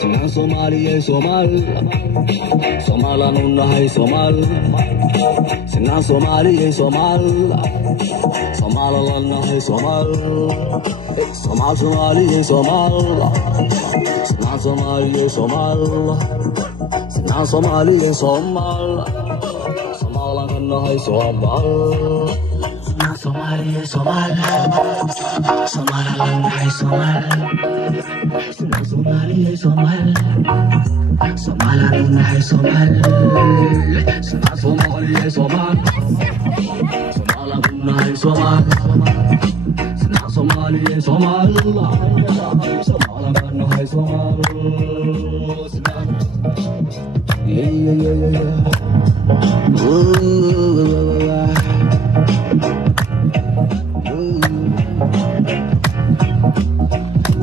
Sinan Somaliye Somal Somalan nahay Somal Sinan Somaliye Somal Somalan nahay Somal Somaliye Somal Sinan Somaliye Somal Sinan Somaliye Somal Somalan nahay Somal Somaliye Somal Somalan nahay Somal Somaliye Somal Somalan nahay Somal Somaliye Somal Somalan nahay Somal Somaliye Somal Somalan nahay Somal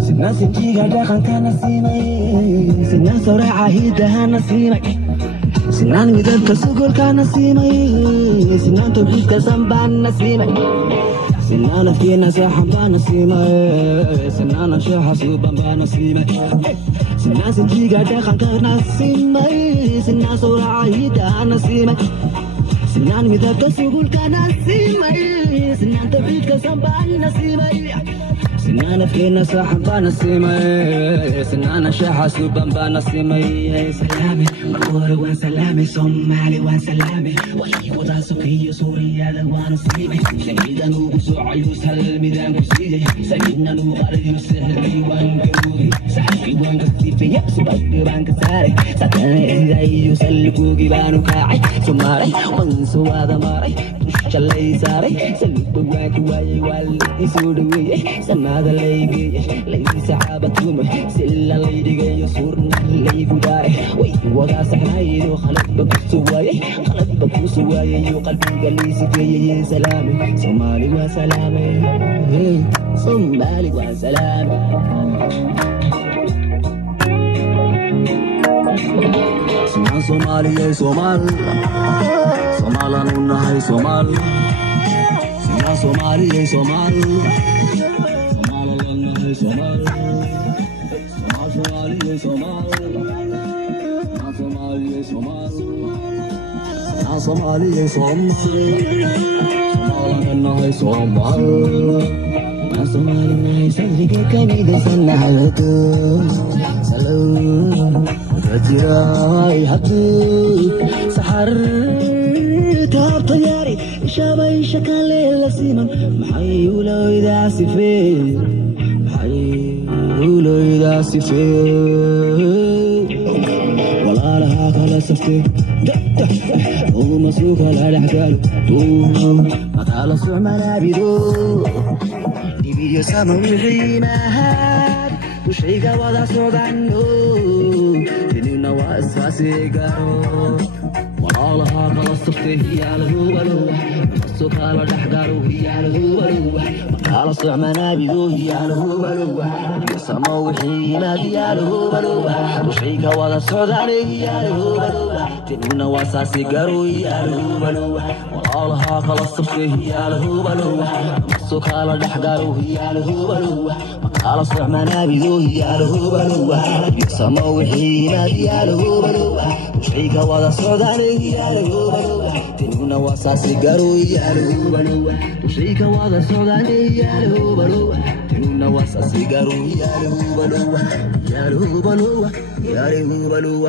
Sinan sinjiga dhaqanka nasiimay Sinan sawraca hidaha nasiimay Sinan midabka sugulka nasiimay Sinan tawxiidka sanbaan nasiimay Sinan afkeena saxan baan nasiimay Sinan anshaxa suuban baan nasiimay Sinan sinjiga dhaqanka nasiimay Sinan sawraca hidaha nasiimay Sinan midabka sugulka nasiimay Sinan tawxiidka sanbaan nasiimay Sinan afkeena saxan baan nasiimay Sinan anshaxa suuban baan nasiimay Salaami markore waan salaami Soomaali waan salaami waxay wada sokeeyo Suuriyada waan nasiimay shahiidan ugu soocayo salmidaan ku siiyay sakiinan ugu qarayo sahlay waan garuugay saxi waan kasifaya subagi baan ka saaray satana iyo salkuugi baan u kaacay Soomaali waan soo wada maray shalay saaray salba waan ku waayay wal isoo dhaweeyay هذا اللي ليس عابتهم سلا اللي يصورنا اللي يقدار ويوضع سحناي وخلق بكسواي خلق بكسواي وقلبي قال لي سكي سلامي صومالي وسلامي صومالي وسلامي Sinan Somaliye Somal Somalan nahay Somal Sinan Somaliye Somal Somal Somaliye Somal Somaliye Somal Somaliye Somal Somalan nahay Somal Somali nahay sadriga kamida sanahayto Salam Rajirai hatu Sahar Tab tayari Shabay shakale lasiman Maxay ulo idaasi fee Ulo idaasi fee Walaalaha kala saftay ومسوك لا نحتاج مقال سعمنا بدو نبي يسامو الحيمات وشيك وضع صعود عنه تنين واسفاسي قارو وعالها قلصفته هي الهوبلو مسوك لا نحتاج هي الهوبلو مقال سعمنا بدو هي الهوبلو يسامو الحيمات هي الهوبلو وشيك وضع صعود عنه هي الهوبلو تنين واسفاسي قارو هي الهوبلو وعالها قلصفته هي الهوبلو مسوك لا نحتاج هي الهوبلو على صعمنا بدو هي الهوبلو يسمو الحيمات هي الهوبلو وشيك وضع صعود عليه هي الهوبلو تنين واساسي قارو هي الهوبلو وشيك وضع صعود عليه هي الهوبلو تنين واساسي قارو هي الهوبلو يا الهوبلو يا الهوبلو